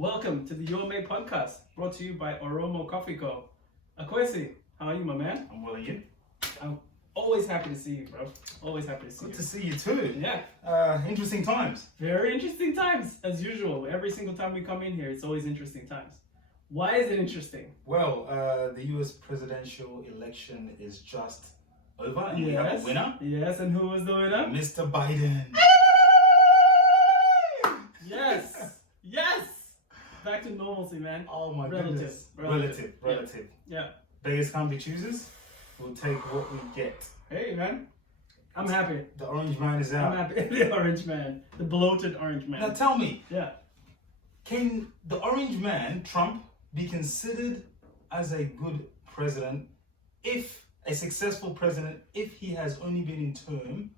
Welcome to the Your Mate podcast, brought to you by Oromo Coffee Co. Akwasi, how are you, my man? I'm well, and you? I'm always happy to see you, bro. Always happy to see Good you. to see you too. Yeah, Interesting times. very interesting times, as usual. Every single time we come in here, it's always interesting times. Why is it interesting? Well, the US presidential election is just over, and we have a winner. Yes, and who was the winner? Mr. Biden. Yes! Back to normalcy, man. Oh my Relative. goodness. Relative. Relative. Yeah. Beggars can't be choosers. We'll take what we get. Hey, man. I'm happy. The orange man is I'm out. happy. The orange man. The bloated orange man. Now tell me, Yeah. can the orange man, Trump, be considered as a good president if a successful president if he has only been in term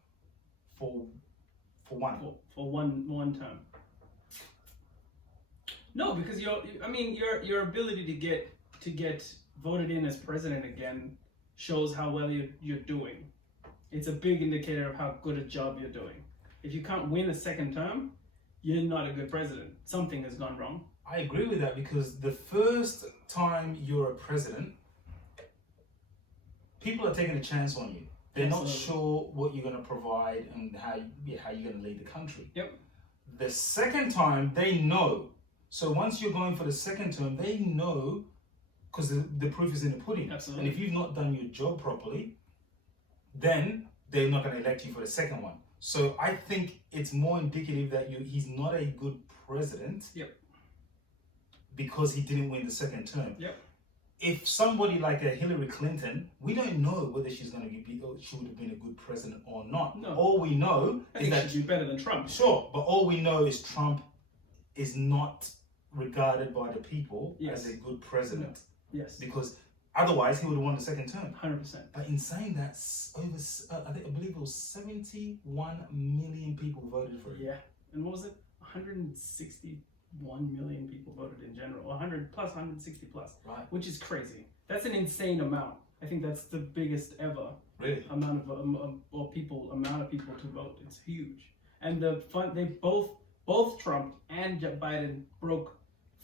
for one? For one term. No, because your ability to get voted in as president again shows how well you're doing. It's a big indicator of how good a job you're doing. If you can't win a second term, you're not a good president. Something has gone wrong. I agree with that because the first time you're a president, people are taking a chance on you. They're not sure what you're going to provide and how you're going to lead the country. Yep. The second time, they know. So once you're going for the second term, they know because the proof is in the pudding. Absolutely. And if you've not done your job properly, then they're not going to elect you for the second one. So I think it's more indicative that he's not a good president. Yep. Because he didn't win the second term. Yep. If somebody like a Hillary Clinton, we don't know whether she would have been a good president or not. No. All we know is that she'd do better than Trump. Sure, but all we know is Trump is not regarded by the people as a good president. No. Yes. Because otherwise he would have won the second term. 100%. But in saying that, I believe it was 71 million people voted for it. Yeah. And what was it? 161 million people voted in general. 100 plus, 160 plus. Right. Which is crazy. That's an insane amount. I think that's the biggest ever Really? amount of people to vote. It's huge. And they both Trump and Biden broke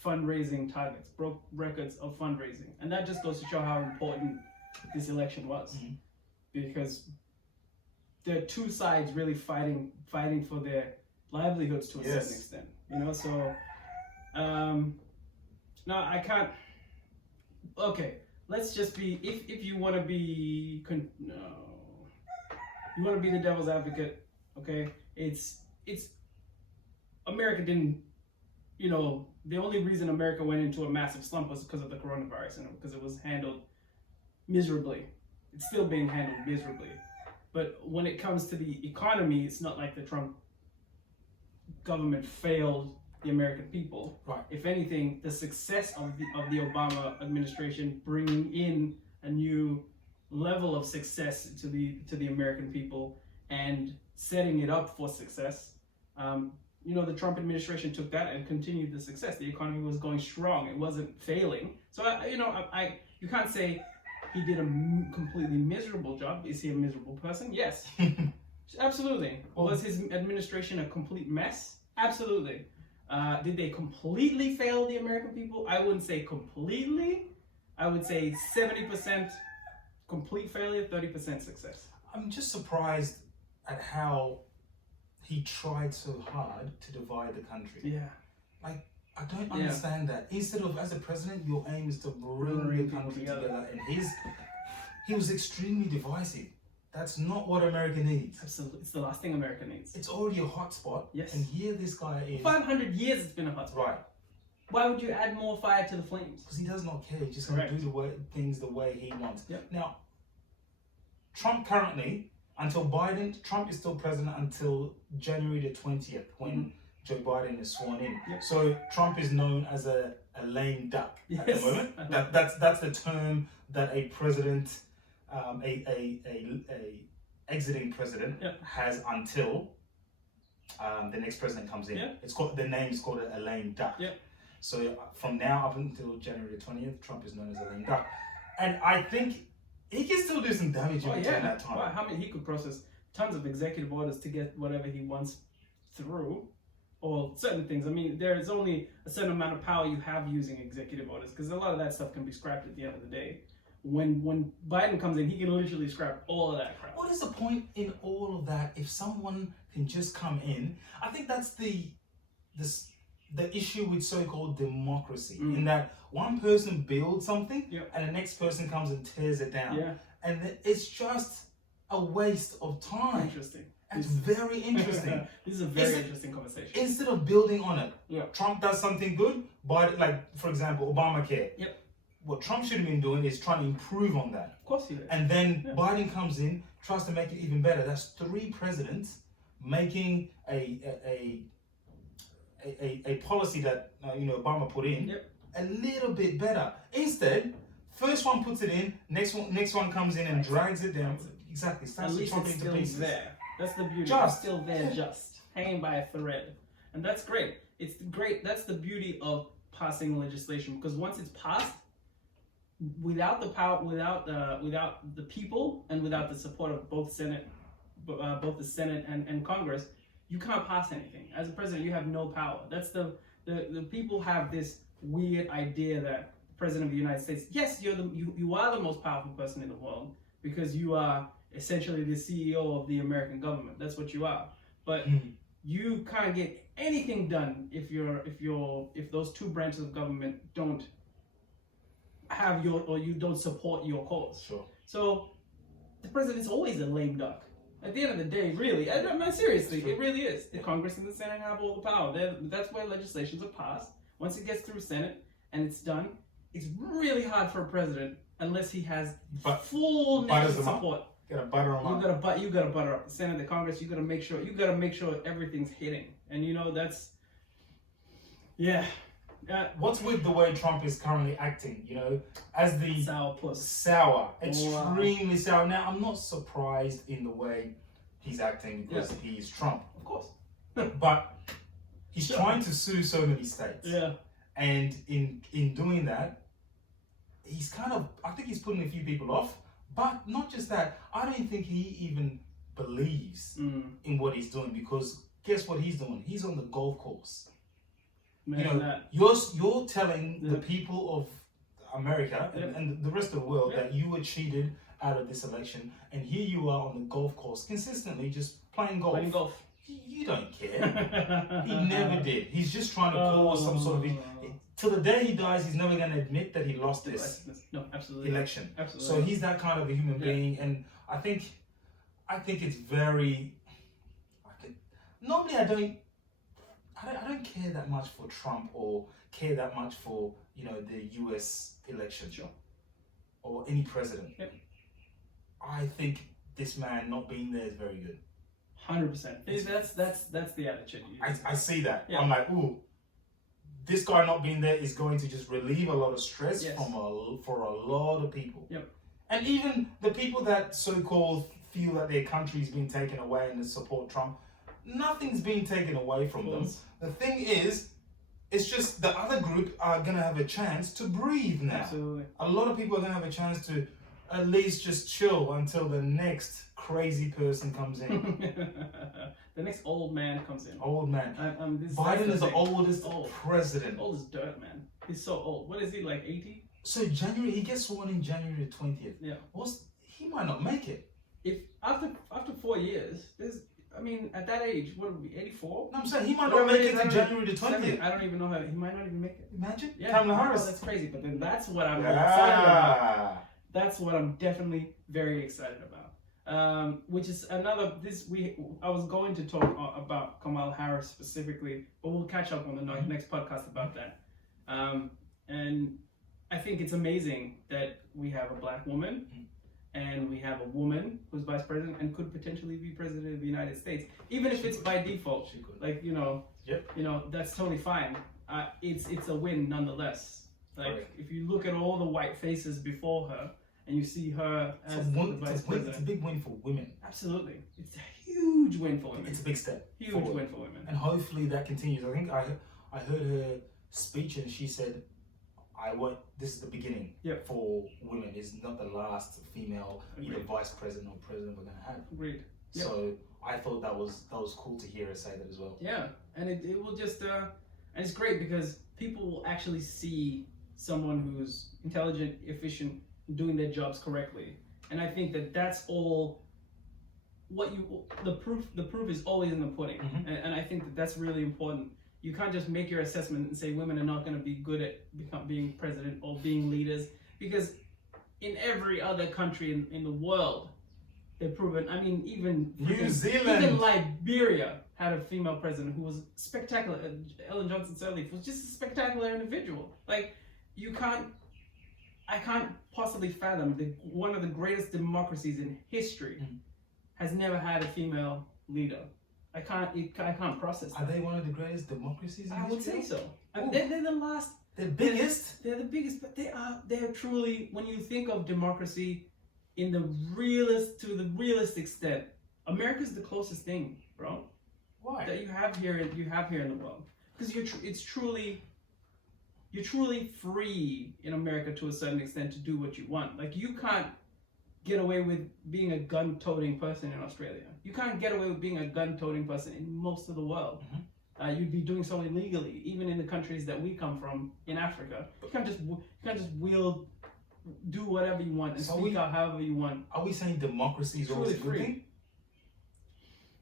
fundraising targets, broke records of fundraising, and that just goes to show how important this election was, because there are two sides really fighting for their livelihoods to a certain extent. So no, I can't. Okay, let's just be if you want to be you want to be the devil's advocate. Okay, it's America didn't, the only reason America went into a massive slump was because of the coronavirus and because it was handled miserably. It's still being handled miserably. But when it comes to the economy, it's not like the Trump government failed the American people. Right. If anything, the success of the Obama administration bringing in a new level of success to the American people and setting it up for success. The Trump administration took that and continued the success. The economy was going strong; it wasn't failing. So you can't say he did a completely miserable job. Is he a miserable person? Yes, absolutely. Was his administration a complete mess? Absolutely. Did they completely fail the American people? I wouldn't say completely. I would say 70% complete failure, 30% success. I'm just surprised at how he tried so hard to divide the country. Yeah. Like, I don't understand that. Instead of, as a president, your aim is to bring the country together. And he was extremely divisive. That's not what America needs. Absolutely. It's the last thing America needs. It's already a hotspot. Yes. And here this guy is. 500 years it's been a hotspot. Right. Why would you add more fire to the flames? Because he does not care. He's just going to do things the way he wants. Yep. Now, Trump currently, until Biden, Trump is still president until January the 20th when Joe Biden is sworn in. Yep. So Trump is known as a lame duck at the moment. That's the term that a president, a exiting president has until the next president comes in. Yep. The name is called a lame duck. Yep. So from now up until January the 20th, Trump is known as a lame duck. And I think he can still do some damage in that time. Wow, he could process tons of executive orders to get whatever he wants through. or certain things. I mean, there is only a certain amount of power you have using executive orders, because a lot of that stuff can be scrapped at the end of the day. When Biden comes in, he can literally scrap all of that crap. What is the point in all of that if someone can just come in? I think that's the issue with so-called democracy, in that one person builds something and the next person comes and tears it down. Yeah. And it's just a waste of time. Interesting. It's very interesting. This is a very interesting conversation. Instead of building on it, Yeah. Trump does something good, but like, for example, Obamacare. Yep. What Trump should have been doing is trying to improve on that. Of course he is. And then Biden comes in, tries to make it even better. That's 3 presidents making a policy that Obama put in a little bit better. Instead, first one puts it in, next one comes in and drags it down. Exactly. At least it's still there. That's the beauty. Just. It's still there, just hanging by a thread, and that's great. It's great. That's the beauty of passing legislation, because once it's passed, without the power, without the people, and without the support of both the Senate and Congress, you can't pass anything. As a president, you have no power. That's the people have this weird idea that the president of the United States, yes, you are the most powerful person in the world, because you are essentially the CEO of the American government. That's what you are. But you can't get anything done if those 2 branches of government don't have you don't support your cause. Sure. So the president's always a lame duck. At the end of the day, really, I mean, seriously, it really is. The Congress and the Senate have all the power. That's where legislations are passed. Once it gets through Senate and it's done, it's really hard for a president unless he has full national support. You gotta butter them up. You gotta butter up the Senate, the Congress. You gotta make sure everything's hitting. And that's What's with the way Trump is currently acting? As the sour, extremely sour. Now, I'm not surprised in the way he's acting, because he's Trump, of course. But he's trying to sue so many states. Yeah. And in doing that, I think he's putting a few people off. But not just that, I don't think he even believes in what he's doing, because guess what he's doing? He's on the golf course. You're telling the people of America and the rest of the world that you were cheated out of this election, and here you are on the golf course consistently just playing golf. You don't care. He never did. He's just trying to cause some sort of... Till the day he dies, he's never going to admit that he lost this election. Absolutely. So he's that kind of a human being, and I think it's very... Normally I don't care that much for Trump, or care that much for the US election, or any president. Yep. I think this man not being there is very good. 100%. That's the attitude. I see that. Yeah. I'm like, ooh, this guy not being there is going to just relieve a lot of stress for a lot of people. Yep. And even the people that so-called feel that their country's been taken away and support Trump, nothing's being taken away from them. The thing is, it's just the other group are going to have a chance to breathe now. Absolutely. A lot of people are going to have a chance to at least just chill until the next crazy person comes in. The next old man comes in. Old man. Biden is the oldest president. Old as dirt, man. He's so old. What is he, like 80? So he gets sworn in January 20th. Yeah. He might not make it. If after 4 years, at that age, what would it be, 84? No, I'm saying he might not make it to January the 20th. I don't even know how, he might not even make it. Imagine? Yeah, Kamala Harris. that's crazy, but then that's what I'm excited about. That's what I'm definitely very excited about. Which is I was going to talk about Kamala Harris specifically, but we'll catch up on the next podcast about that. And I think it's amazing that we have a black woman, and we have a woman who's vice president and could potentially be president of the United States, even if it's by default. Like that's totally fine. It's a win nonetheless. If you look at all the white faces before her, and you see her as the vice president, it's a big win for women. Absolutely, it's a huge win for women. It's a big step. Huge forward. win for women. And hopefully that continues. I think I heard her speech, and she said, this is the beginning for women. It's not the last female either vice president or president we're going to have. Agreed. Yep. So I thought that was cool to hear her say that as well. Yeah, and it will just and it's great because people will actually see someone who's intelligent, efficient, doing their jobs correctly, and I think that that's all. The proof is always in the pudding, and I think that that's really important. You can't just make your assessment and say women are not going to be good at being president or being leaders, because in every other country in the world, they've proven. I mean, even New Zealand, even Liberia had a female president who was spectacular. Ellen Johnson Sirleaf was just a spectacular individual. Like, I can't possibly fathom one of the greatest democracies in history has never had a female leader. I can't process that. Are they one of the greatest democracies in history? I would say so. They're the last. The biggest? They're the biggest, but they're truly, when you think of democracy in the realist extent, America's the closest thing, bro. Why? That you have here in the world. Because you're truly free in America to a certain extent to do what you want. Like, you can't get away with being a gun-toting person in Australia. You can't get away with being a gun-toting person in most of the world. You'd be doing so illegally, even in the countries that we come from in Africa. You can't just do whatever you want and speak out however you want. Are we saying democracy is always a good free. thing?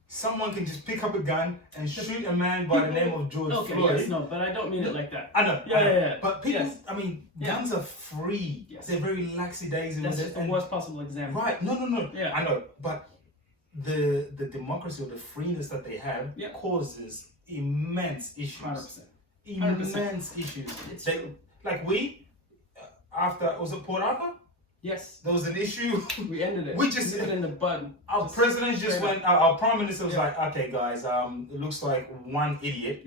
Someone can just pick up a gun and shoot a man by the name of George Floyd. Yes, no, but I don't mean it like that. I know. Yeah. But people, I mean, guns are free. Yes. They're very laxy-daisy That's with just it. the worst possible example. Right. No. Yeah. I know. But the democracy or the freeness that they have causes immense issues. 100%. Immense issues. It's true. Like after, was it Port Arthur? Yes. There was an issue. We ended it. We just nip it in the bud. Our president just went. Our prime minister was like, "Okay, guys, it looks like one idiot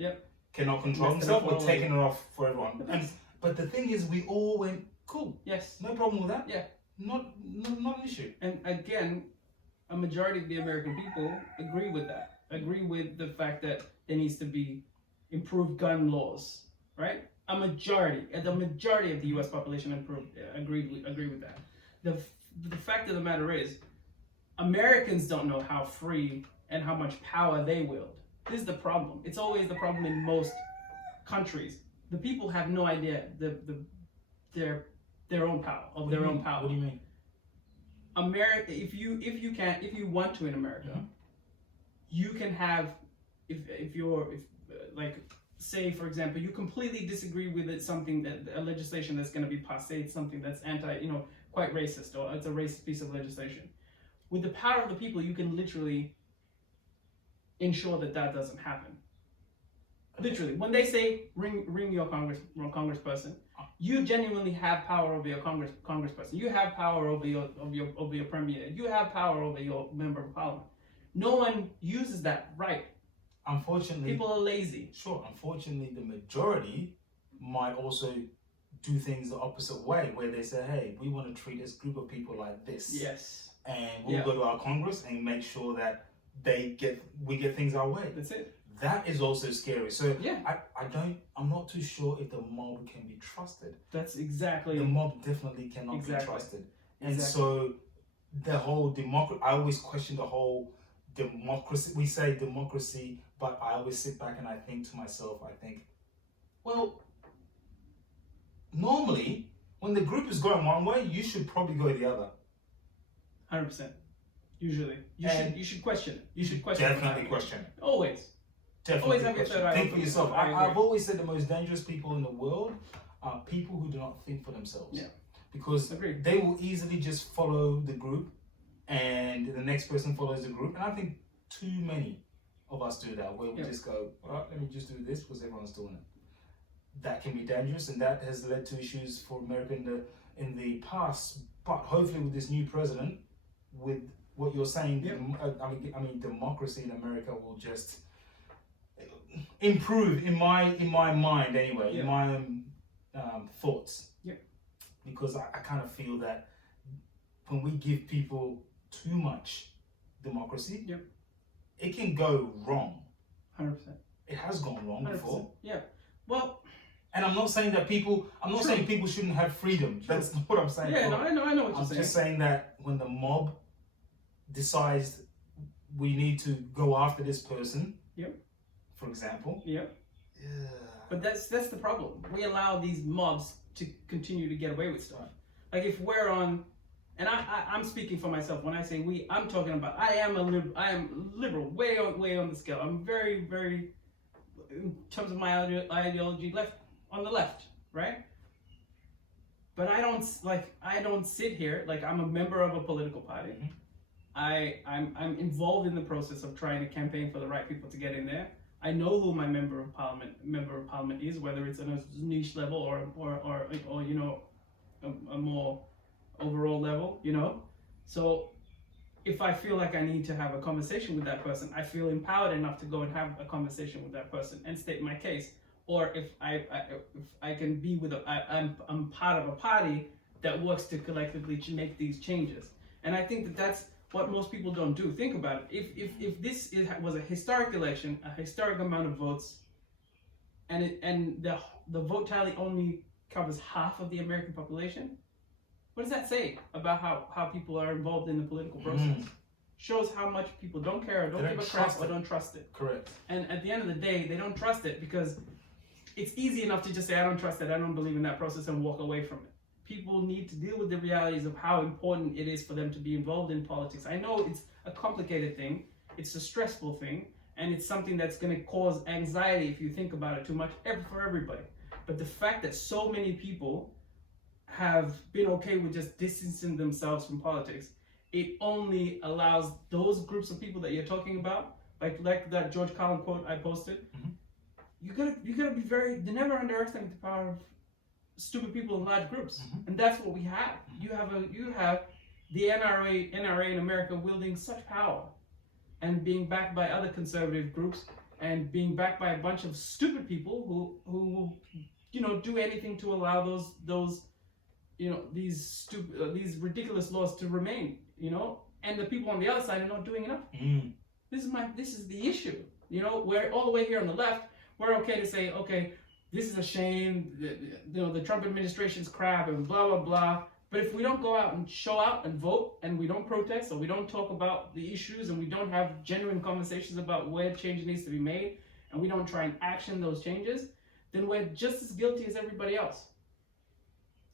cannot control himself. We're taking it off for everyone." But the thing is, we all went, "Cool, yes, no problem with that. Yeah, not an issue." And again, a majority of the American people agree with that. Agree with the fact that there needs to be improved gun laws, right? The majority of the U.S. population agree with that. The fact of the matter is, Americans don't know how free and how much power they wield. This is the problem. It's always the problem in most countries. The people have no idea their own power of their own power. What do you mean? America, if you want to in America, you can have say, for example, you completely disagree with a legislation that's going to be passed, say it's something that's quite racist, or it's a racist piece of legislation. With the power of the people, you can literally ensure that doesn't happen. Literally, when they say ring your congressperson, you genuinely have power over your congressperson. You have power over your premier. You have power over your member of parliament. No one uses that right. Unfortunately, people are lazy. Sure, unfortunately, the majority might also do things the opposite way, where they say, "Hey, we want to treat this group of people like this." Yes. And we'll go to our Congress and make sure that we get things our way. That's it. That is also scary. So I'm not too sure if the mob can be trusted. That's exactly. The mob definitely cannot be trusted. And so the whole I always question the whole democracy. We say democracy, but I always sit back and I think to myself, well, normally when the group is going one way, you should probably go the other. 100%. Usually, you should question it. You should question. Definitely question it. Always. Definitely always have your third eye. Think for yourself. I've always said the most dangerous people in the world are people who do not think for themselves. Yeah. Because they will easily just follow the group, and the next person follows the group. And I think too many of us do that, where we just go, let me just do this because everyone's doing it. That can be dangerous, and that has led to issues for America in the past. But hopefully, with this new president, with what you're saying, I mean, democracy in America will just improve in my mind anyway, in my thoughts. Yeah. Because I kind of feel that when we give people too much democracy, it can go wrong. 100%. It has gone wrong 100%. Before. Yeah. Well. And I'm not saying that saying people shouldn't have freedom. That's not what I'm saying. Yeah, no, I know what you're saying. I'm just saying that when the mob decides we need to go after this person. Yep. For example. Yep. Yeah. But that's the problem. We allow these mobs to continue to get away with stuff. Like if we're on, and I'm speaking for myself when I say we. I'm talking about I am liberal, way on the scale. I'm very, very, in terms of my ideology, on the left, right? But I don't sit here like I'm a member of a political party. Mm-hmm. I'm involved in the process of trying to campaign for the right people to get in there. I know who my member of parliament is, whether it's on a niche level or you know, a more overall level, you know. So if I feel like I need to have a conversation with that person, I feel empowered enough to go and have a conversation with that person and state my case. Or if I can be with I'm part of a party that works to collectively make these changes. And I think that's what most people don't do. Think about it. If this was a historic election, a historic amount of votes, and the vote tally only covers half of the American population, what does that say about how people are involved in the political process? Shows how much people don't care or don't give a crap or don't trust it. Correct. And at the end of the day, they don't trust it because it's easy enough to just say, I don't trust it, I don't believe in that process, and walk away from it. People need to deal with the realities of how important it is for them to be involved in politics. I know it's a complicated thing, it's a stressful thing, and it's something that's going to cause anxiety if you think about it too much for everybody. But the fact that so many people have been okay with just distancing themselves from politics, it only allows those groups of people that you're talking about, like that George Carlin quote I posted. Mm-hmm. You gotta be they never underestimate the power of stupid people in large groups. Mm-hmm. And that's what we have. You have the NRA in America wielding such power and being backed by other conservative groups and being backed by a bunch of stupid people who you know, do anything to allow those you know, these ridiculous laws to remain, you know, and the people on the other side are not doing enough. This is the issue. You know, we're all the way here on the left, we're okay to say, okay, this is a shame, you know, the Trump administration's crap and blah, blah, blah. But if we don't go out and show out and vote, and we don't protest, or we don't talk about the issues, and we don't have genuine conversations about where change needs to be made, and we don't try and action those changes, then we're just as guilty as everybody else.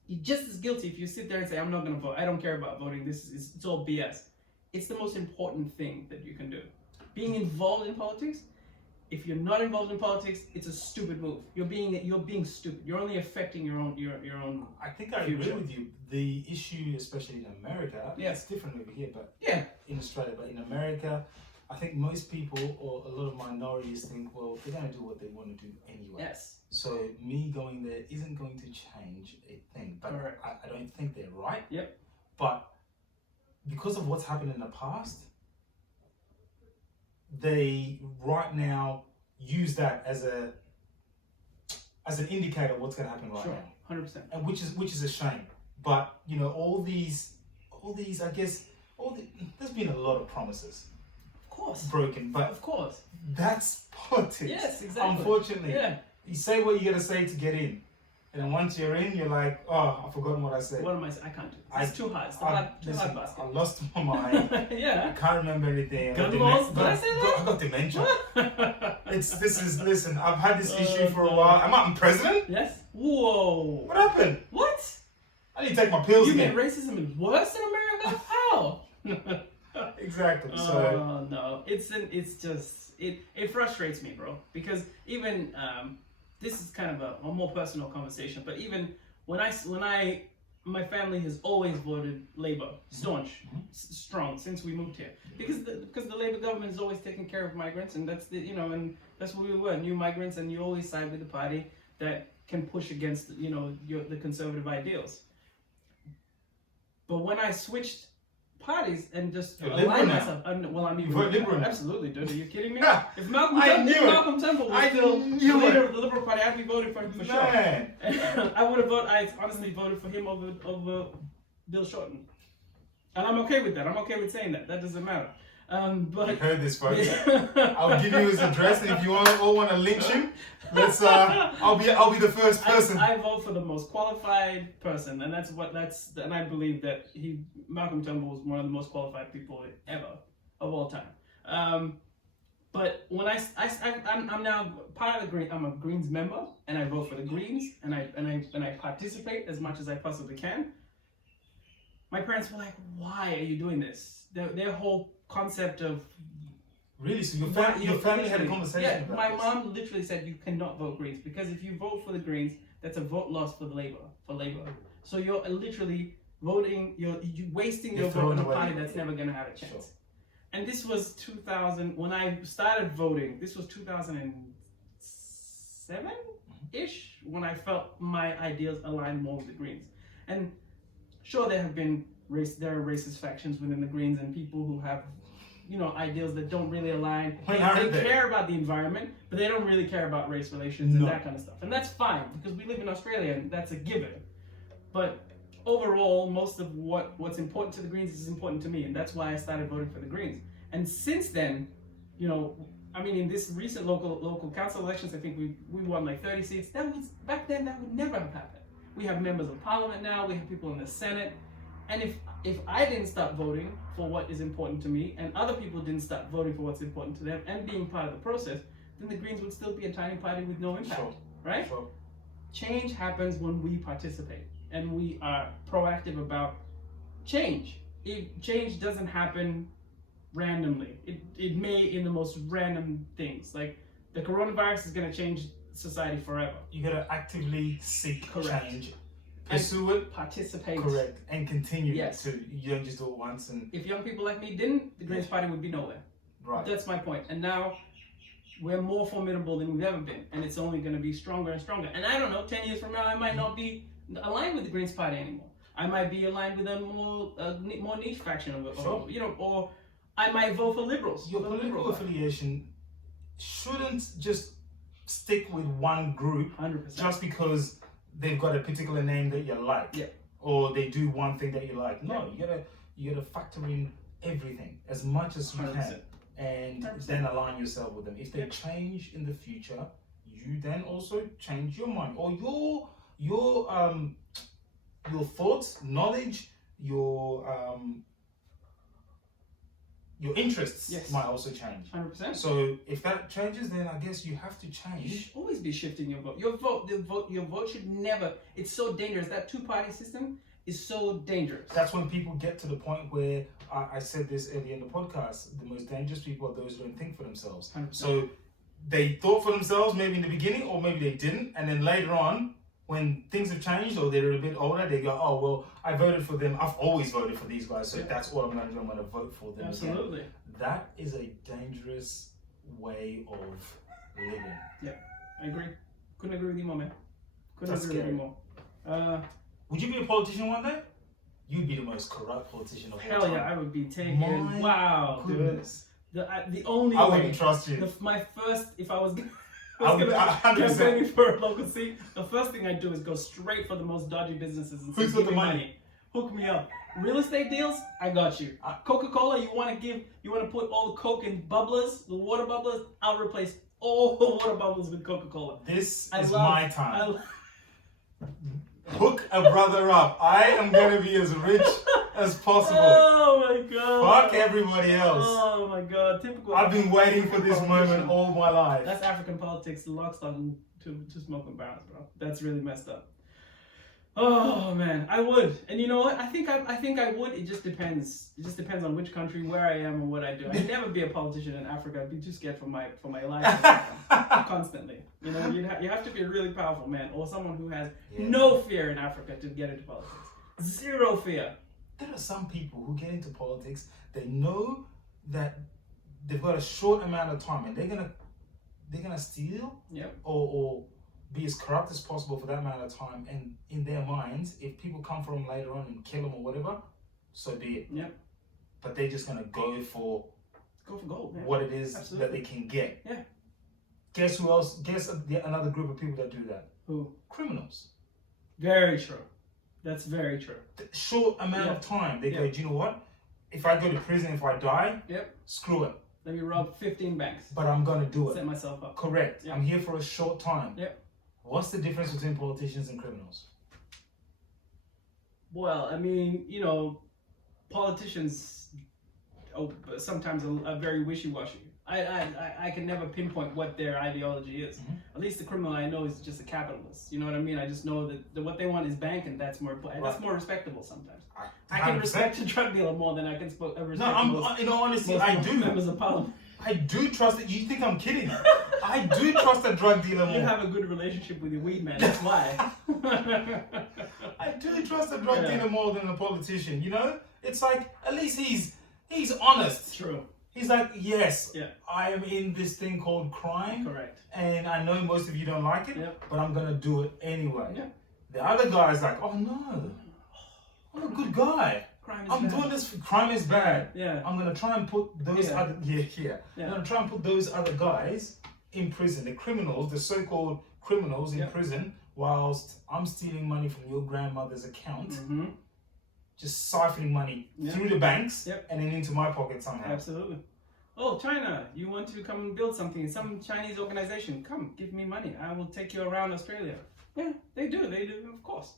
You're just as guilty if you sit there and say, I'm not going to vote, I don't care about voting, it's all BS. It's the most important thing that you can do. Being involved in politics, if you're not involved in politics, it's a stupid move. You're being stupid. You're only affecting your own. I think I agree with you. The issue, especially in America, it's different over here, but in Australia, but in America, I think most people or a lot of minorities think, well, they're going to do what they want to do anyway. Yes. So me going there isn't going to change a thing. But I don't think they're right. Yep. But because of what's happened in the past, they right now use that as an indicator of what's going to happen right now. 100%. And which is a shame. But you know, all these I guess there's been a lot of promises. Of course. Broken, but of course. That's politics. Yes, exactly. Unfortunately. Yeah. You say what you gotta say to get in. And then once you're in, you're like, oh, I've forgotten what I said. What am I saying? I can't do it. It's too hard. It's too hard basket. I lost my mind. Yeah. I can't remember anything. Gun laws? Did I say that? I got dementia. Listen, I've had this issue for a while. Am I president? Yes. Whoa. What happened? What? I need to take my pills again. You mean racism is worse in America? How? Exactly. Oh no. It frustrates me, bro. Because even this is kind of a more personal conversation, but even when my family has always voted Labour, staunch, strong since we moved here, because the Labour government is always taking care of migrants, and that's and that's what we were, new migrants, and you always side with the party that can push against the conservative ideals. But when I switched parties and just aligned myself, Liberal now. Absolutely, dude. Are you kidding me? Yeah. If Malcolm Turnbull was still the leader of the Liberal Party, I'd be voting for him for sure. I honestly voted for him over Bill Shorten. And I'm okay with that. I'm okay with saying that. That doesn't matter. But you heard this, folks. I'll give you his address, and if you all want to lynch him, let's. I'll be the first person. I vote for the most qualified person, and I believe that Malcolm Turnbull was one of the most qualified people ever of all time. But when I'm now part of the Green. I'm a Greens member, and I vote for the Greens, and I participate as much as I possibly can. My parents were like, "Why are you doing this?" Their whole concept of Really? So your family had a conversation about my this? mom literally said you cannot vote Greens because if you vote for the Greens, that's a vote loss for Labour. So you're literally voting, you're wasting your vote on a party that's never going to have a chance. Sure. And this was 2000, when I started voting, this was 2007-ish, when I felt my ideals aligned more with the Greens. And sure, there are racist factions within the Greens and people who have, ideals that don't really align. They care about the environment, but they don't really care about race relations and that kind of stuff. And that's fine, because we live in Australia and that's a given. But overall, most of what's important to the Greens is important to me, and that's why I started voting for the Greens. And since then, in this recent local council elections, I think we won like 30 seats. Back then that would never have happened. We have members of parliament now, we have people in the Senate, and if I didn't start voting for what is important to me, and other people didn't start voting for what's important to them, and being part of the process, then the Greens would still be a tiny party with no impact, right? Sure. Change happens when we participate. And we are proactive about change. Change doesn't happen randomly. It may in the most random things. Like the coronavirus is going to change society forever. You got to actively seek change, pursue it, participate. Correct, and continue to. You don't just do it once. And if young people like me didn't, the Greens Party would be nowhere. Right. That's my point. And now we're more formidable than we've ever been, and it's only going to be stronger and stronger. And I don't know, 10 years from now, I might not be aligned with the Greens Party anymore. I might be aligned with a more niche faction of it, or I might vote for Liberals. Your political affiliation shouldn't just stick with one group 100%. Just because they've got a particular name that you like, or they do one thing that you like. No, you gotta factor in everything as much as you 100%. can, and 100%. Then align yourself with them. If they change in the future, you then also change your mind or your thoughts, knowledge, your interests might also change. 100%. So if that changes, then I guess you have to change. You should always be shifting your vote. Your vote should never. It's so dangerous. That two-party system is so dangerous. That's when people get to the point where I said this earlier in the podcast. The most dangerous people are those who don't think for themselves. 100%. So they thought for themselves maybe in the beginning, or maybe they didn't, and then later on, when things have changed or they're a bit older, they go, "Oh well, I voted for them. I've always voted for these guys, so that's what I'm going to do. I'm going to vote for them." Absolutely. Again. That is a dangerous way of living. Yeah, I agree. Couldn't agree with you more, man. Couldn't That's agree with scary. you more. Would you be a politician one day? You'd be the most corrupt politician of all Hell time. yeah, I would be taken. My wow, goodness. dude. The only I way. wouldn't trust you. My first, if I was. I would campaigning for a local seat. The first thing I do is go straight for the most dodgy businesses and say, "Who's got the money? Hook me up. Real estate deals, I got you. Coca-Cola, you want to put all the Coke in bubblers, the water bubblers? I'll replace all the water bubblers with Coca-Cola. This is my time. Hook a brother up. I am going to be as rich as possible. Oh my god. Fuck everybody else. Oh my god. Typical. I've been waiting for this moment all my life. That's African politics, lock, stock, and two smoking barrels, bro. That's really messed up. Oh man, I would. And you know what? I think I would. It just depends. It just depends on which country, where I am, and what I do. I'd never be a politician in Africa. I'd be too scared for my life constantly. You know, you have to be a really powerful man or someone who has no fear in Africa to get into politics. Zero fear. There are some people who get into politics. They know that they've got a short amount of time, and they're gonna steal or be as corrupt as possible for that amount of time, and in their minds, if people come for them later on and kill them or whatever, so be it. Yep. But they're just gonna go for gold, man. what it is that they can get. Yeah. Guess who else? Guess another group of people that do that. Who? Criminals. Very true. That's very true. The short amount of time, they go, do you know what? If I go to prison, if I die, screw it. Let me rob 15 banks. But I'm gonna do it. Set myself up. Correct. Yep. I'm here for a short time. Yep. What's the difference between politicians and criminals? Well, I mean, politicians sometimes a very wishy-washy. I can never pinpoint what their ideology is. At least the criminal I know is just a capitalist. You know what I mean? I just know that what they want is bank, and that's more respectable sometimes. I can respect a drug dealer more than I can respect honestly, I do. Members of parliament. I do trust it. You think I'm kidding? I do trust a drug dealer more. You have a good relationship with your weed man. That's why. I do trust a drug dealer more than a politician. You know, it's like at least he's honest. True. He's like, yes, I am in this thing called crime. Correct. And I know most of you don't like it, but I'm gonna do it anyway. Yep. The other guy's like, oh no, I'm a good guy. I'm doing this for crime is bad. Yeah. I'm gonna try and put those I'm gonna try and put those other guys in prison, the criminals, the so-called criminals in prison, whilst I'm stealing money from your grandmother's account, just siphoning money through the banks and then into my pocket somehow. Absolutely. Oh, China, you want to come and build something? Some Chinese organization, come, give me money. I will take you around Australia. Yeah, they do, of course.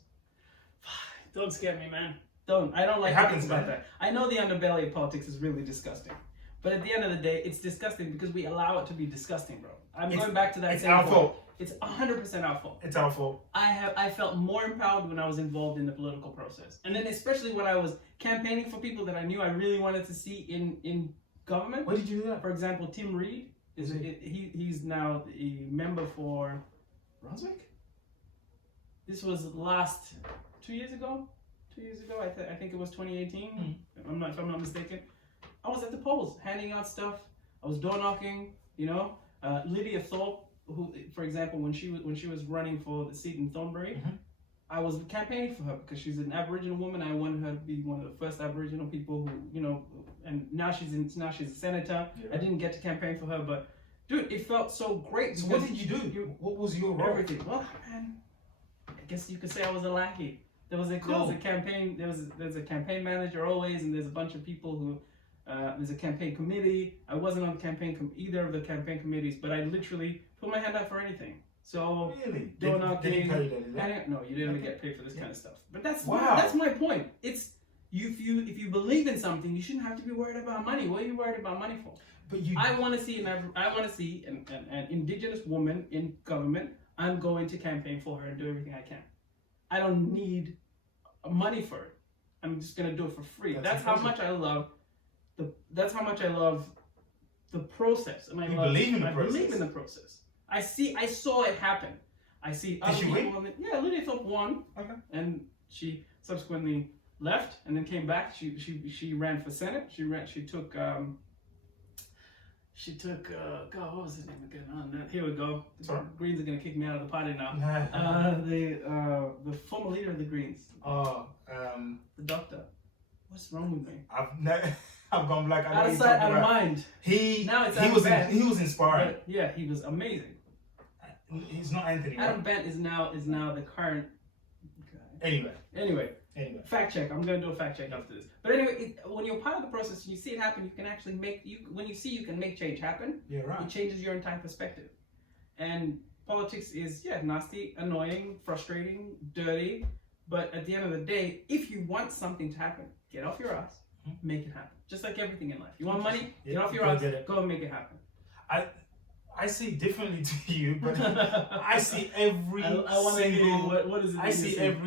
Don't scare me, man. I don't like things about that. I know the underbelly of politics is really disgusting. But at the end of the day, it's disgusting because we allow it to be disgusting, bro. I'm going back to that It's our fault. It's 100% our fault. It's our fault. I felt more empowered when I was involved in the political process. And then especially when I was campaigning for people that I knew I really wanted to see in government. Where did you do that? For example, Tim Reed, he's now a member for Brunswick? This was last 2 years ago. 2 years ago, I think it was 2018. If I'm not mistaken. I was at the polls, handing out stuff. I was door knocking. You know, Lydia Thorpe, who, for example, when she was running for the seat in Thornbury, I was campaigning for her because she's an Aboriginal woman. I wanted her to be one of the first Aboriginal people who, you know, and now she's a senator. Yeah. I didn't get to campaign for her, but dude, it felt so great. So what did you do? What was your role? Everything. Well, man, I guess you could say I was a lackey. There was a campaign. There's a campaign manager always, and there's a bunch of people who. There's a campaign committee. I wasn't on either of the campaign committees, but I literally put my hand out for anything. So really, door knocking. No, you didn't get paid for this kind of stuff. But that's my point. It's if you believe in something, you shouldn't have to be worried about money. What are you worried about money for? But I want to see an indigenous woman in government. I'm going to campaign for her and do everything I can. I don't need money for it. I'm just gonna do it for free. That's how much I love. That's how much I love the process, and I believe in the process. I saw it happen. I see other people. Yeah, Lydia Thorpe won, and she subsequently left, and then came back. She ran for Senate. She took God, what was his name again? Here we go. The Greens are gonna kick me out of the party now. The former leader of the Greens. The doctor. What's wrong with me? I've gone black. Out of sight, out of mind. He was inspiring. But, yeah, he was amazing. He's not Anthony. Adam Bent is now the current. Anyway. Fact check. I'm gonna do a fact check after this. But anyway, when you're part of the process and you see it happen, you can actually when you see you can make change happen. Yeah, right. It changes your entire perspective. And politics is nasty, annoying, frustrating, dirty. But at the end of the day, if you want something to happen, get off your ass, make it happen. Just like everything in life. You want money? Get off your ass, go and make it happen. I see differently to you, but I see every every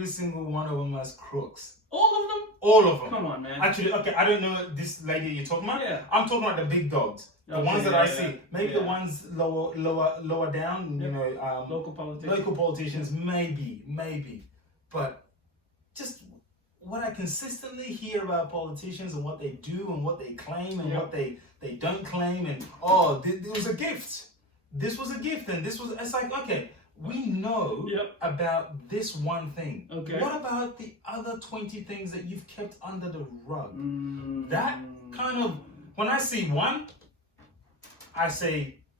single one of them as crooks. All of them? All of them. Come on, man. Actually, okay, I don't know this lady you're talking about. Yeah. I'm talking about the big dogs. The ones that I see. Maybe the ones lower down, you know, local politicians, maybe. But just what I consistently hear about politicians and what they do and what they claim and what they don't claim, and it was a gift. This was a gift, and it's like, okay, we know about this one thing. Okay. What about the other 20 things that you've kept under the rug? That kind of, when I see one, I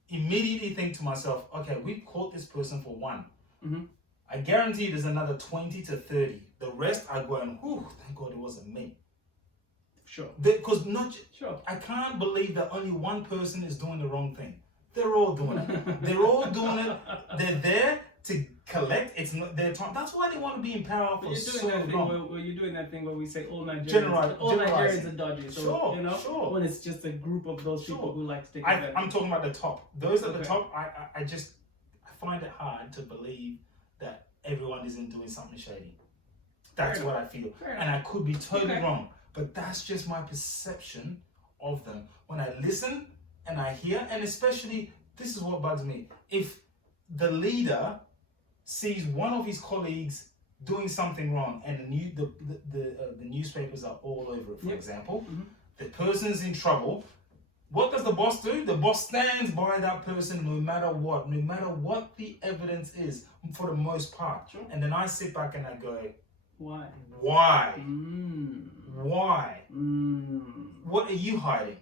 immediately think to myself, okay, we've caught this person for one. I guarantee there's another 20 to 30. The rest I go and, thank God it wasn't me. Sure. Because I can't believe that only one person is doing the wrong thing. They're all doing it. They're all doing it. They're there to collect. It's not their time. That's why they want to be in power for so long. Where you're doing that thing where we say all Generalize. Nigerians are dodgy. So, Sure, you know, sure. when it's just a group of those people who like to take advantage. I'm talking about the top. Those at the top, I find it hard to believe that everyone isn't doing something shady. That's what I feel. And I could be totally wrong. But that's just my perception of them. When I listen and I hear, and especially, this is what bugs me. If the leader sees one of his colleagues doing something wrong and the newspapers are all over it, for example, the person's in trouble, what does the boss do? The boss stands by that person no matter what the evidence is, for the most part. Sure. And then I sit back and I go, why? Why? Why? What are you hiding?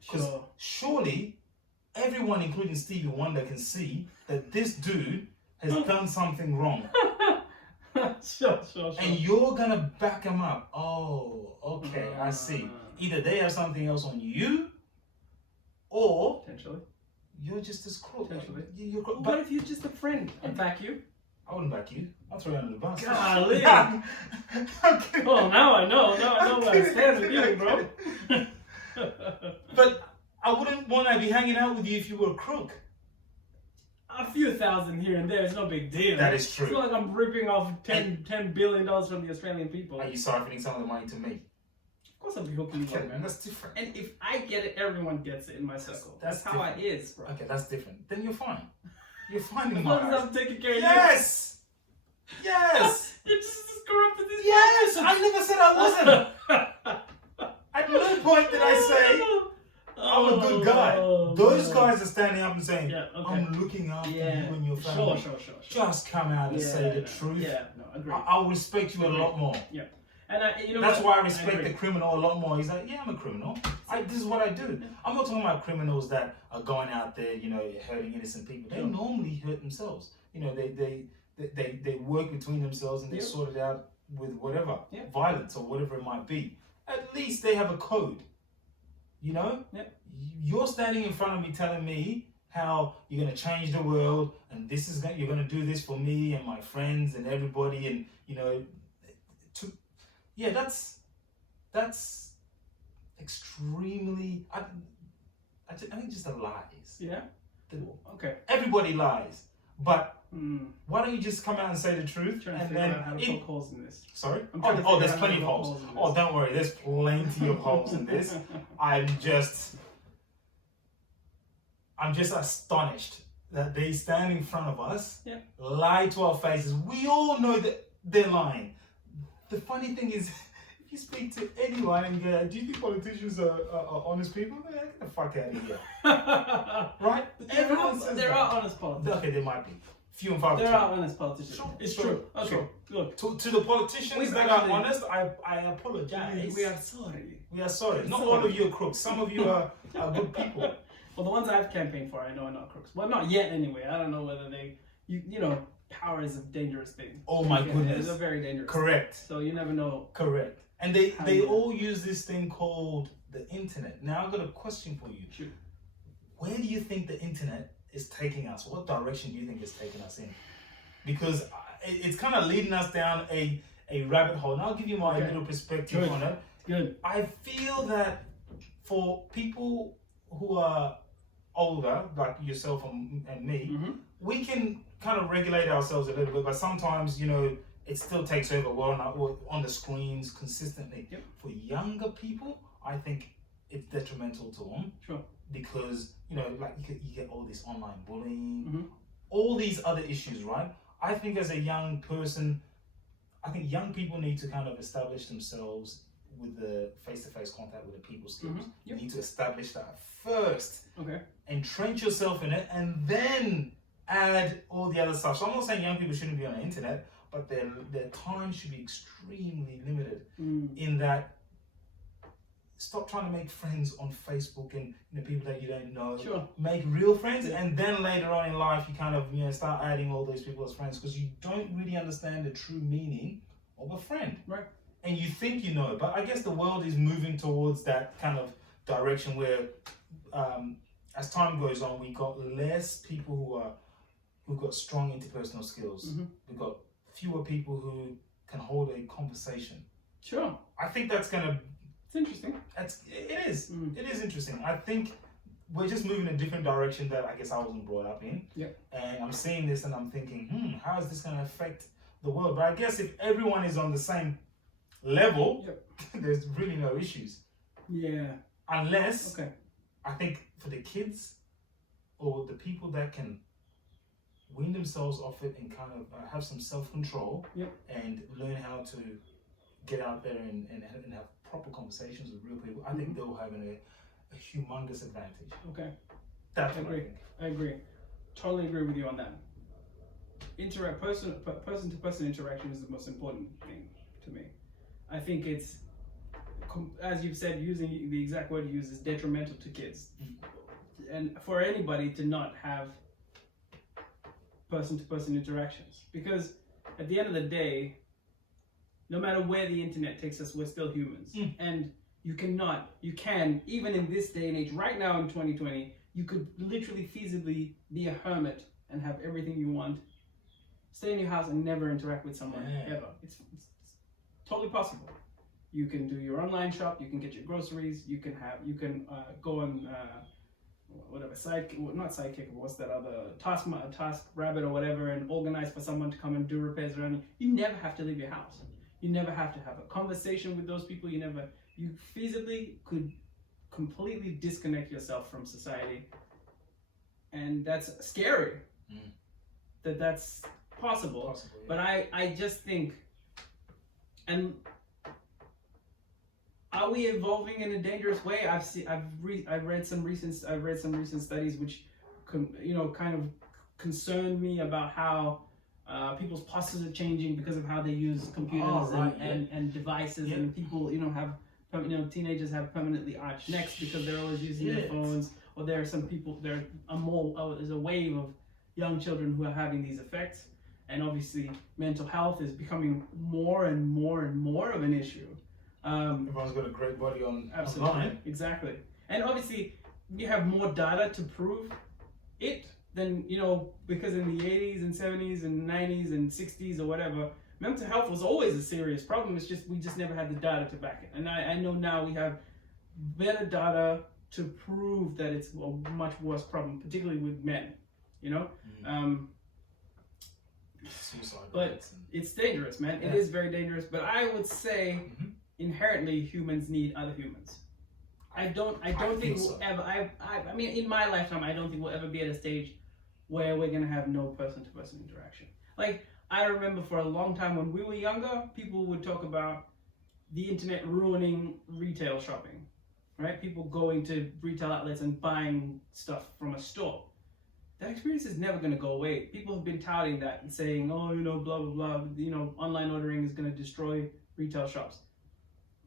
Because sure. Surely everyone, including Stevie Wonder, can see that this dude has done something wrong. Sure. And you're gonna back him up. Oh, okay, I see. Either they have something else on you, or potentially you're just as crook. Potentially. But what if you're just a friend? I'd back you. I wouldn't back you. I'll throw you under the bus. Golly. Oh, now I know. Now I know where I stand with you, bro. But I wouldn't want to be hanging out with you if you were a crook. A few thousand here and there is no big deal. That is true. It's not like I'm ripping off $10 billion from the Australian people. Are you siphoning some of the money to me? Of course I'll be hooking you up, man. That's different. And if I get it, everyone gets it in my circle. That's how it is, bro. Okay, that's different. Then you're fine. You're fine in my eyes. As long as I'm taking care of you. Yes! Yes! You're just as corrupt as this. Yes! I never said I wasn't. At no point did I say I'm a good guy. Those guys are standing up and saying, I'm looking after you and your family. Sure. Just come out and say the truth. Yeah, no, agree. I'll respect you a lot more. Yeah. And that's why I respect the criminal a lot more. He's like, yeah, I'm a criminal. This is what I do. I'm not talking about criminals that are going out there, hurting innocent people. They normally hurt themselves. They work between themselves and they sort it out with whatever, violence or whatever it might be. At least they have a code. You're standing in front of me telling me how you're going to change the world and you're going to do this for me and my friends and everybody, and that's extremely. I think just the lies. Yeah. Okay. Everybody lies, but why don't you just come out and say the truth? And then how to poke holes in this. Sorry. There's plenty of holes. Oh, don't worry. There's plenty of holes in this. I'm just astonished that they stand in front of us, lie to our faces. We all know that they're lying. The funny thing is, if you speak to anyone and go, do you think politicians are honest people? Man, get the fuck out of here. Right? There are honest politicians. Okay, there might be. Few and far between. There are honest politicians. Sure, it's true. Okay, sure. Look. To the politicians that are honest, I apologize. We are sorry. We are sorry. Not all of you are crooks. Some of you are good people. Well, the ones I've campaigned for, I know are not crooks. Well, not yet anyway. I don't know whether power is a dangerous thing. Oh my goodness. It's a very dangerous Correct. thing. So you never know. Correct. And they all use this thing called the internet. Now I've got a question for you. Sure. Where do you think the internet is taking us? What direction do you think it's taking us in? Because it's kind of leading us down a rabbit hole. And I'll give you my little perspective on it. Good. I feel that for people who are older, like yourself and me, we can kind of regulate ourselves a little bit, but sometimes, it still takes over. We're on the screens consistently. Yep. For younger people, I think it's detrimental to them. Sure. Because, like you get all this online bullying, all these other issues, right? I think as a young person, I think young people need to kind of establish themselves with the face-to-face contact with the people skills. You need to establish that first. Okay. Entrench yourself in it and then add all the other stuff. So I'm not saying young people shouldn't be on the internet, but their time should be extremely limited in that. Stop trying to make friends on Facebook and people that you don't know. Sure. Make real friends, and then later on in life you kind of start adding all those people as friends, because you don't really understand the true meaning of a friend. Right. And you think you know, but I guess the world is moving towards that kind of direction where, as time goes on, we got less people who are who've got strong interpersonal skills. Mm-hmm. We've got fewer people who can hold a conversation. Sure. I think that's gonna. It's interesting. It is. It is interesting. I think we're just moving in a different direction that I guess I wasn't brought up in. Yep. And I'm seeing this and I'm thinking, how is this going to affect the world? But I guess if everyone is on the same level, Yep. there's really no issues. Yeah. Unless, Okay. I think for the kids or the people that can wean themselves off it and kind of have some self-control Yep. and learn how to get out there and have proper conversations with real people, I think they'll have a humongous advantage. Okay. That's I what I agree. think. I agree. Totally agree with you on that. Person to person interaction is the most important thing to me. I think it's, as you've said, using the exact word you use, is detrimental to kids, and for anybody to not have person to person interactions, because at the end of the day, no matter where the internet takes us, we're still humans, and you can, even in this day and age, right now in 2020, you could literally feasibly be a hermit and have everything you want, stay in your house and never interact with someone ever. It's totally possible. You can do your online shop, you can get your groceries, you can go on whatever Sidekick, what's that other Task Rabbit or whatever, and organize for someone to come and do repairs around you. You never have to leave your house. You never have to have a conversation with those people. You feasibly could completely disconnect yourself from society, and that's scary. That's possible. But I just think, and are we evolving in a dangerous way? I've read some recent studies which kind of concerned me about how people's postures are changing because of how they use computers and devices, and people have teenagers have permanently arched necks because they're always using their phones, or there are some people, there's a wave of young children who are having these effects, and obviously mental health is becoming more and more and more of an issue. Everyone's got a great body on Absolutely, online. exactly, and obviously you have more data to prove it than because in the 80s and 70s and 90s and 60s or whatever, mental health was always a serious problem. It's just we just never had the data to back it. And I know now we have better data to prove that it's a much worse problem, particularly with men. Suicide But rates and- it's dangerous, man. It is very dangerous. But I would say inherently humans need other humans. I don't think we'll ever. I mean, in my lifetime, I don't think we'll ever be at a stage where we're gonna have no person-to-person interaction. Like, I remember for a long time when we were younger, people would talk about the internet ruining retail shopping, right? People going to retail outlets and buying stuff from a store. That experience is never gonna go away. People have been touting that and saying, oh, blah, blah, blah, online ordering is gonna destroy retail shops.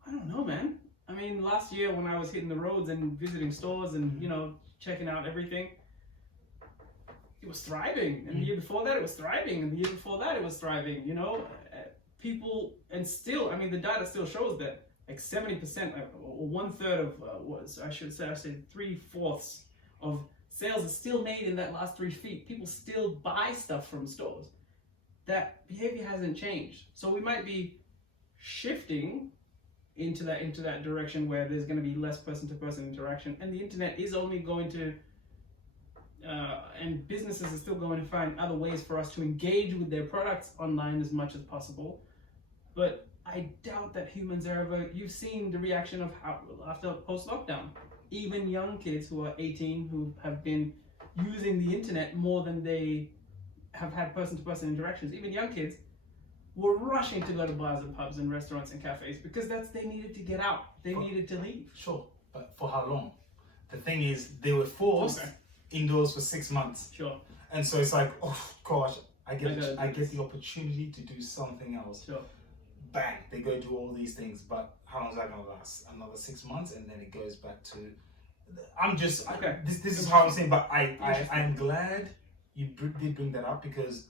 I don't know, man. I mean, last year when I was hitting the roads and visiting stores and, checking out everything, it was thriving. And the year before that, it was thriving. And the year before that, it was thriving. People, and still, I mean, the data still shows that like 70% or 1/3 of I said 3/4 of sales are still made in that last 3 feet. People still buy stuff from stores. That behavior hasn't changed. So we might be shifting into that direction where there's going to be less person-to-person interaction, and the internet is only going to and businesses are still going to find other ways for us to engage with their products online as much as possible. But I doubt that humans are ever. You've seen the reaction of how after post-lockdown, even young kids who are 18 who have been using the internet more than they have had person-to-person interactions, even young kids were rushing to go to bars and pubs and restaurants and cafes because they needed to get out. They needed to leave. Sure, but for how long? The thing is, they were forced indoors for 6 months. Sure. And so it's like, oh gosh, I get the opportunity to do something else. Sure. Bang, they go do all these things, but how long is that gonna last? Another 6 months, and then it goes back to. This is how I'm saying, but I'm glad you did bring that up because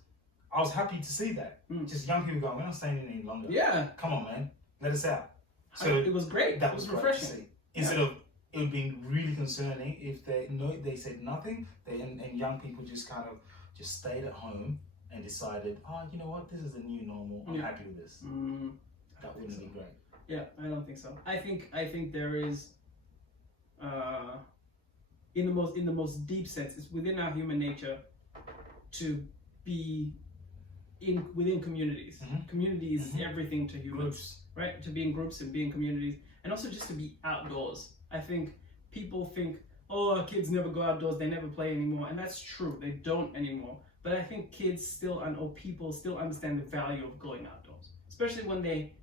I was happy to see that. Just young people going, we're not staying in any longer. Yeah. Come on, man, let us out. So it was great. That was refreshing. To see. Instead of it being really concerning if they said nothing, and young people just kind of just stayed at home and decided, oh, you know what, this is the new normal. I'm happy with this. That wouldn't be great. Yeah, I don't think so. I think there is, in the most deep sense, it's within our human nature to be within communities. Community is everything to humans, Groups. right? To be in groups and be in communities, and also just to be outdoors. I think people think, oh, kids never go outdoors, they never play anymore, and that's true. They don't anymore. But I think kids still or people still understand the value of going outdoors, especially when they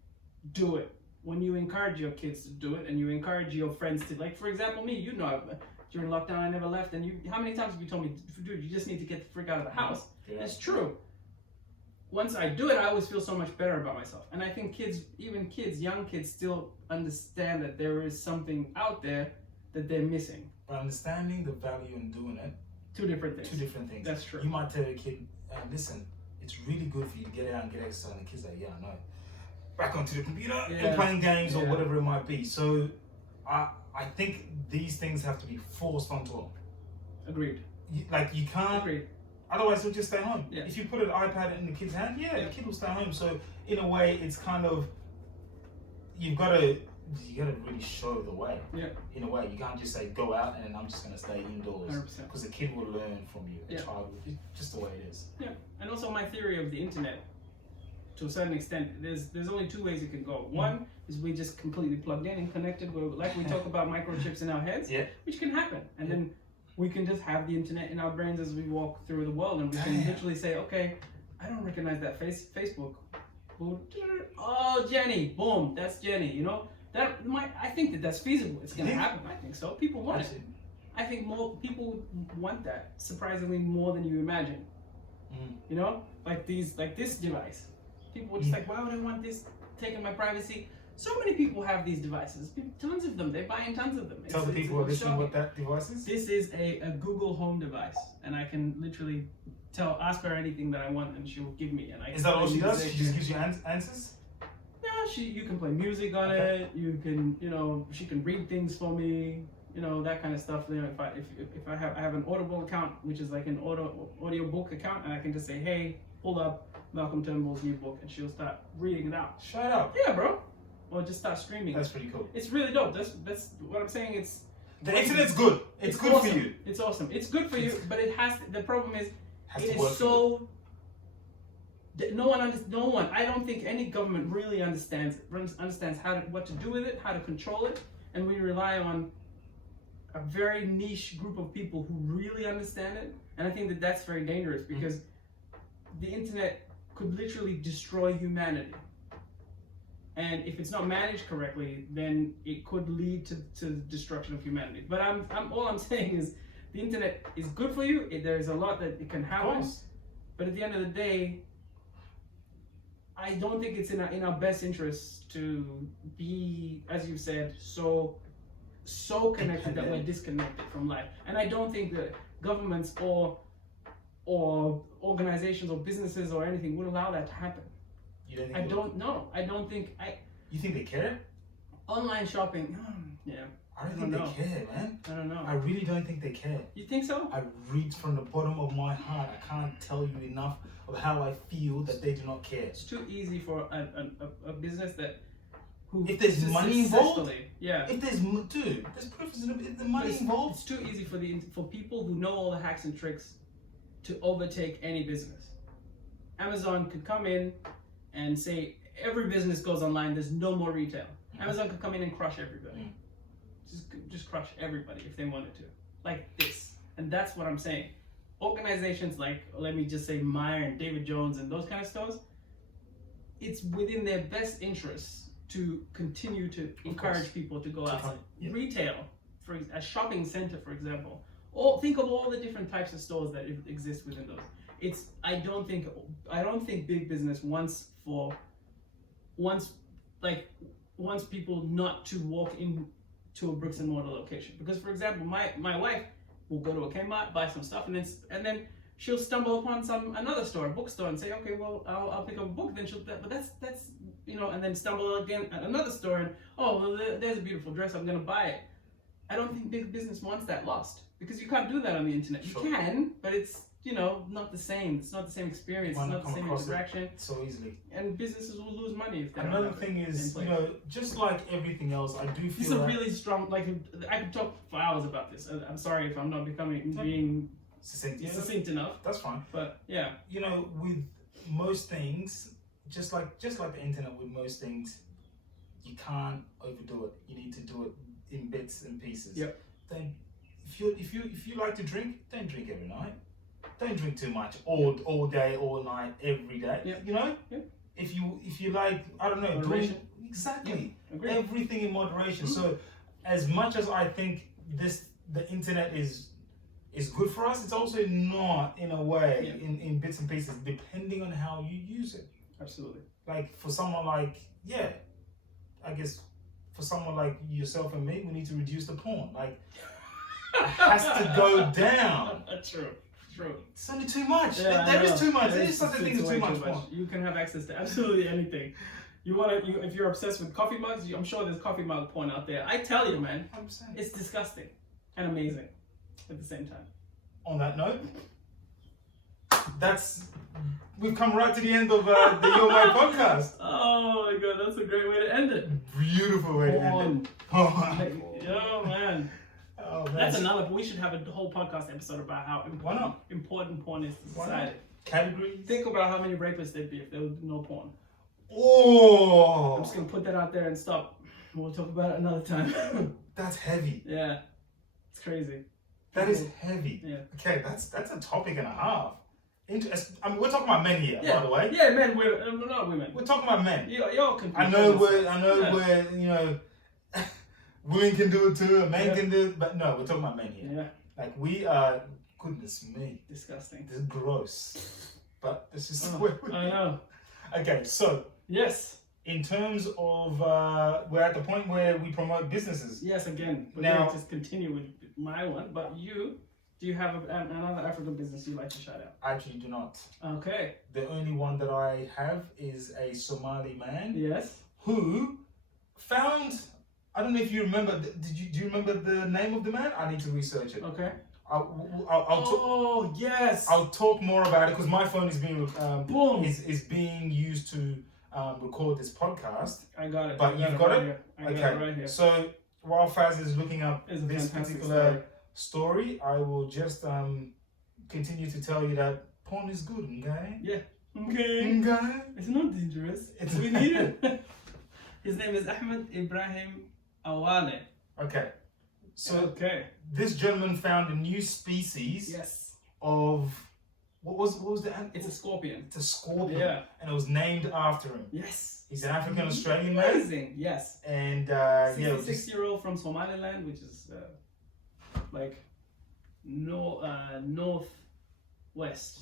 do it. When you encourage your kids to do it, and you encourage your friends to, like, for example, me, during lockdown I never left, and how many times have you told me, dude, you just need to get the frick out of the house? Yeah. It's true. Once I do it, I always feel so much better about myself. And I think young kids still understand that there is something out there that they're missing. But understanding the value in doing it, Two different things. That's true. You might tell a kid, listen, it's really good for you to get out and get exercise, and the kid's like, yeah, I know. Back onto the computer and playing games or whatever it might be. So I think these things have to be forced onto them. Agreed. You can't. Agreed. Otherwise, he'll just stay home. Yeah. If you put an iPad in the kid's hand, the kid will stay home. So in a way, it's kind of you gotta really show the way. Yeah. In a way, you can't just say go out and I'm just gonna stay indoors 100%. because the kid will learn from you. The child will. It's just the way it is. Yeah. And also my theory of the internet, to a certain extent, there's only two ways it can go. One is we just completely plugged in and connected, like we talk about microchips in our heads, which can happen, and then we can just have the internet in our brains as we walk through the world, and we can literally say, okay, I don't recognize that Facebook. Oh, Jenny, boom, that's Jenny. You know, I think that's feasible. It's gonna happen. I think so. People want it. I think more people want that, surprisingly more than you imagine. You know, like this device. People were just like, why would I want this taking my privacy? So many people have these devices. Tons of them. They're buying tons of them. Tell the people who are listening what that device is. This is a Google Home device, and I can literally ask her anything that I want, and she'll give me. And is that all she does? She just gives you answers? No, you can play music on it. You can, she can read things for me. That kind of stuff. If I have an Audible account, which is like an audio book account, and I can just say, hey, hold up, Malcolm Turnbull's new book, and she'll start reading it out. Shut up. Yeah, bro. Or just start streaming. That's pretty cool. It's really dope. That's what I'm saying. The internet's good. It's good awesome. for you. It's awesome. It's good for you, but the problem is, it is so. No one. I don't think any government really understands what to do with it, how to control it, and we rely on a very niche group of people who really understand it. And I think that's very dangerous because the internet could literally destroy humanity. And if it's not managed correctly, then it could lead to the destruction of humanity. But all I'm saying is the internet is good for you. There's a lot that it can happen. But at the end of the day, I don't think it's in our best interest to be, as you said, so connected that we're disconnected from life. And I don't think that governments or organizations or businesses or anything would allow that to happen. You don't think I don't know. I don't think You think they care? Online shopping, yeah. I don't think they care, man. I don't know. I really don't think they care. You think so? I read from the bottom of my heart. I can't tell you enough of how I feel that they do not care. It's too easy for a business if there's money involved, yeah. If there's proof if the money involved. It's too easy for people who know all the hacks and tricks to overtake any business. Amazon could come in and say every business goes online. There's no more retail. Amazon could come in and crush everybody. Just crush everybody if they wanted to, like this. And that's what I'm saying. Organizations like, let me just say, Meijer and David Jones and those kind of stores, it's within their best interests to continue to encourage people to go outside. Retail, for a shopping center, for example. Think of all the different types of stores that exist within those. I don't think big business wants people not to walk into a bricks and mortar location. Because, for example, my wife will go to a Kmart, buy some stuff, and then she'll stumble upon another store, a bookstore, and say, okay, well, I'll pick up a book. Then but that's and then stumble again at another store, and there's a beautiful dress, I'm gonna buy it. I don't think big business wants that lost, because you can't do that on the internet. You can, but it's not the same. It's not the same experience. Why It's not not the come same across it interaction. so easily. And businesses will lose money if they don't Another have thing it is, in place. just like everything else, I do It's feel a that really strong, like, I could talk for hours about this. I'm sorry if I'm not being succinct enough. That's fine. But yeah, With most things, just like the internet, with most things, you can't overdo it. You need to do it in bits and pieces. Yep. Don't, if you like to drink, don't drink every night. Don't drink too much all day, all night, every day. Yep. Yep. If you like, I don't know, Moderation. exactly. Yeah, agreed. Everything in moderation. So as much as I think the internet is good for us, it's also not, in a way, in bits and pieces, depending on how you use it. Absolutely. Like for someone like, I guess for someone like yourself and me, we need to reduce the porn. Like, it has to go down. True. It's only too much. Yeah, there is too much. There There is such a thing as way too much porn. You can have access to absolutely anything. If you're obsessed with coffee mugs, I'm sure there's coffee mug porn out there. I tell you, man, 100%. it's disgusting and amazing at the same time. On that note, we've come right to the end of the You're My podcast. Oh my god, that's a great way to end it. Beautiful way to end it. Yo, man. Oh, man. That's another. We should have a whole podcast episode about how Why not? important porn is to Why society. not? Categories. Think about how many rapists there'd be if there was no porn. Oh, I'm just gonna put that out there and stop. We'll talk about it another time. that's heavy. Yeah, it's crazy. That is heavy. Yeah. Okay, that's a topic and a half. I mean, we're talking about men here, by the way. Yeah, men, not women. We're talking about men. Y'all can. I know where women can do it too, and men can do it, but no, we're talking about men here. Yeah. Like we are, goodness me, Disgusting. this is gross. But this is where we. I know. Okay, so Yes. in terms of, we're at the point where we promote businesses. Yes. Again, we're Now- going to just continue with my one, but do you have another African business you'd like to shout out? I actually do not. Okay. The only one that I have is a Somali man Yes. who found. I don't know if you remember. Do you remember the name of the man? I need to research it. Okay. I'll yes. I'll talk more about it because my phone is being Boom. is being used to record this podcast. I got it. But you've got right it? here. I Okay. got it right here. So while Faz is looking up It's a this fantastic particular story, I will just continue to tell you that porn is good, okay? Yeah. Okay. Okay. It's not dangerous. We need it. His name is Ahmed Ibrahim Awale. Okay. So Okay. this gentleman found a new species Yes. of what was the animal? It's a scorpion. It's a scorpion. Yeah. And it was named after him. Yes. He's an African Australian man. Amazing. Yes. And 66-year-old from Somaliland, which is like northwest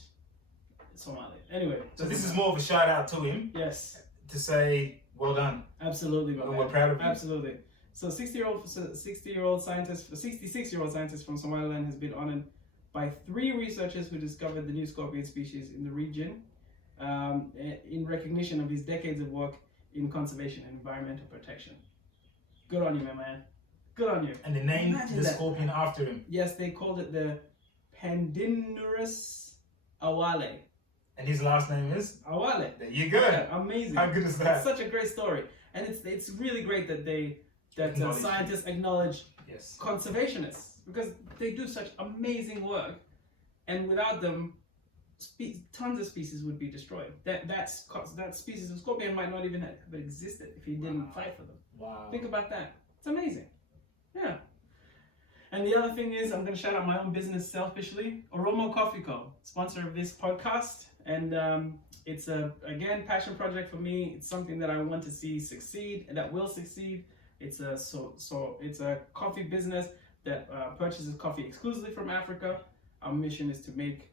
Somalia. Anyway. so this is more of a shout out to him Yes. to say well done. Absolutely, my We're man. proud of you. Absolutely. So 66-year-old scientist from Somaliland has been honored by 3 researchers who discovered the new scorpion species in the region in recognition of his decades of work in conservation and environmental protection. Good on you, my man. Good on you. And they named Imagine the that. scorpion after him. Yes, they called it the Pandinurus awale. And his last name is? Awale. There you go. Yeah, amazing. How good is that? It's such a great story, and it's really great that Acknowledge. scientists acknowledge Yes. conservationists because they do such amazing work, and without them, tons of species would be destroyed. That species of scorpion might not even have existed if he didn't fight for them. Wow. Think about that. It's amazing. Yeah. And the other thing is, I'm going to shout out my own business selfishly, Oromo Coffee Co., sponsor of this podcast. And it's again, passion project for me. It's something that I want to see succeed and that will succeed. It's a coffee business that purchases coffee exclusively from Africa. Our mission is to make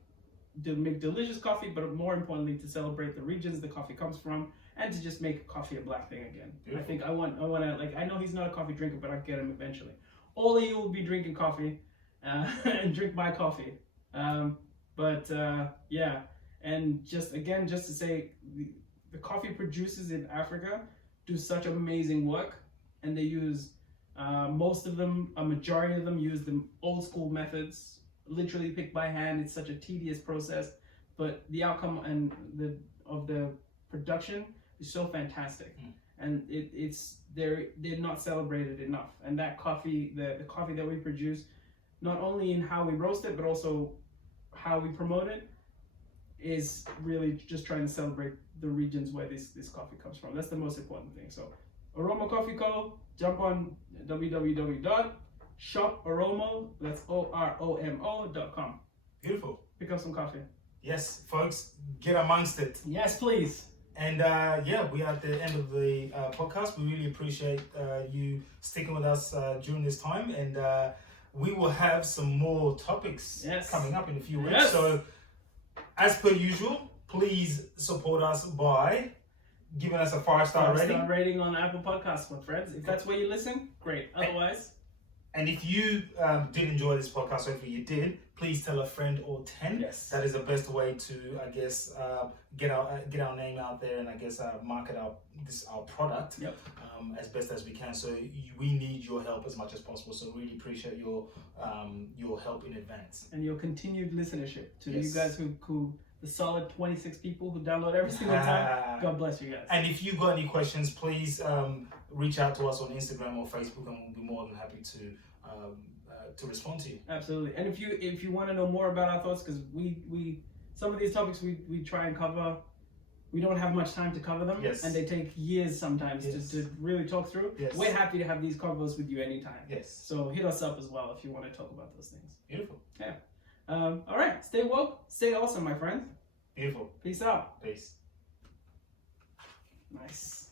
delicious coffee, but more importantly, to celebrate the regions the coffee comes from, and to just make coffee a black thing again. Beautiful. I think I want to, like, I know he's not a coffee drinker, but I'll get him eventually. All of you will be drinking coffee and drink my coffee. Yeah, and just to say, the coffee producers in Africa do such amazing work, and they use a majority of them use the old school methods, literally picked by hand. It's such a tedious process, but the outcome and the production is so fantastic. And they're not celebrated enough. And that coffee, the coffee that we produce, not only in how we roast it, but also how we promote it, is really just trying to celebrate the regions where this coffee comes from. That's the most important thing. So Aroma Coffee Co., jump on www.shoparomo, that's OROMO.com. Beautiful. Pick up some coffee. Yes, folks, get amongst it. Yes, please. And we are at the end of the podcast. We really appreciate you sticking with us during this time. And we will have some more topics coming up in a few weeks. Yes. So, as per usual, please support us by giving us a 5-star rating. 5-star rating on Apple Podcasts, my friends. If that's where you listen, great. Otherwise... And if you did enjoy this podcast, hopefully you did, please tell a friend or 10. Yes. That is the best way to, I guess, get our name out there and I guess market our product as best as we can. So we need your help as much as possible. So really appreciate your help in advance. And your continued listenership to you guys who the solid 26 people who download every single time. God bless you guys. And if you've got any questions, please reach out to us on Instagram or Facebook, and we'll be more than happy to respond to you. Absolutely. And if you want to know more about our thoughts, because we some of these topics we try and cover, we don't have much time to cover them, and they take years sometimes to really talk through. We're happy to have these convos with you anytime. So hit us up as well if you want to talk about those things. Beautiful. Yeah. All right. Stay woke. Stay awesome, my friends. Beautiful. Peace out. Peace. Nice.